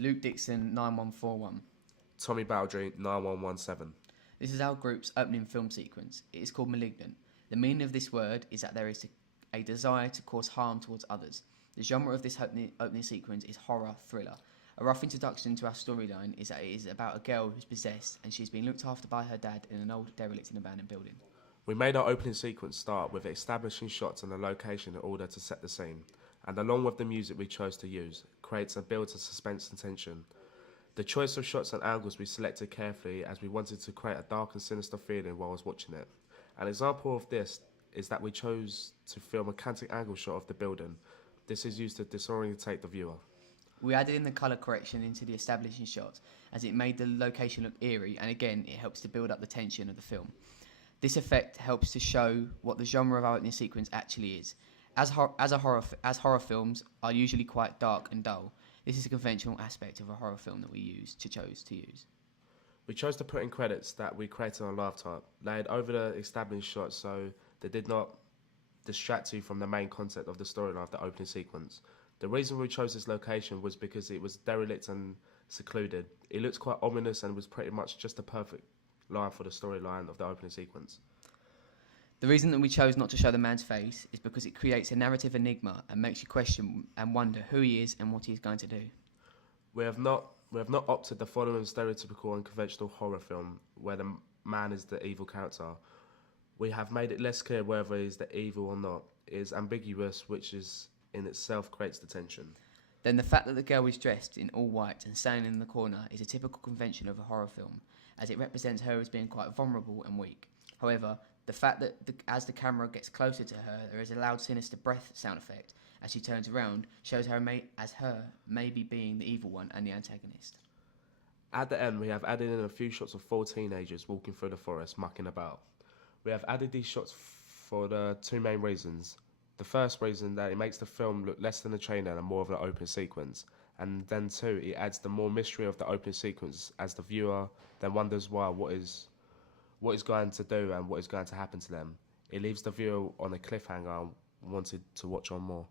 Luke Dixon 9141. Tommy Baldry 9117. This is our group's opening film sequence. It is called Malignant. The meaning of this word is that there is a desire to cause harm towards others. The genre of this opening sequence is horror thriller. A rough introduction to our storyline is that it is about a girl who's possessed and she's been looked after by her dad in an old derelict and abandoned building. We made our opening sequence start with establishing shots on the location in order to set the scene, and along with the music we chose to use, creates and builds a suspense and tension. The choice of shots and angles we selected carefully as we wanted to create a dark and sinister feeling while I was watching it. An example of this is that we chose to film a canting angle shot of the building. This is used to disorientate the viewer. We added in the colour correction into the establishing shots as it made the location look eerie, and again it helps to build up the tension of the film. This effect helps to show what the genre of our opening sequence actually is. As horror films are usually quite dark and dull, this is a conventional aspect of a horror film that we chose to use. We chose to put in credits that we created on laptop, laid over the established shots so they did not distract you from the main concept of the storyline of the opening sequence. The reason we chose this location was because it was derelict and secluded. It looked quite ominous and was pretty much just the perfect line for the storyline of the opening sequence. The reason that we chose not to show the man's face is because it creates a narrative enigma and makes you question and wonder who he is and what he is going to do. We have not opted the following stereotypical and conventional horror film where the man is the evil character. We have made it less clear whether he is the evil or not. It is ambiguous, which is in itself creates the tension. Then the fact that the girl is dressed in all white and standing in the corner is a typical convention of a horror film, as it represents her as being quite vulnerable and weak. However, the fact that as the camera gets closer to her, there is a loud, sinister breath sound effect as she turns around, shows her maybe being the evil one and the antagonist. At the end, we have added in a few shots of 4 teenagers walking through the forest, mucking about. We have added these shots for the 2 main reasons. The first reason that it makes the film look less than a trailer and more of an opening sequence. And then 2, it adds the more mystery of the opening sequence as the viewer then wonders what is going to do and what is going to happen to them. It leaves the viewer on a cliffhanger and wanted to watch on more.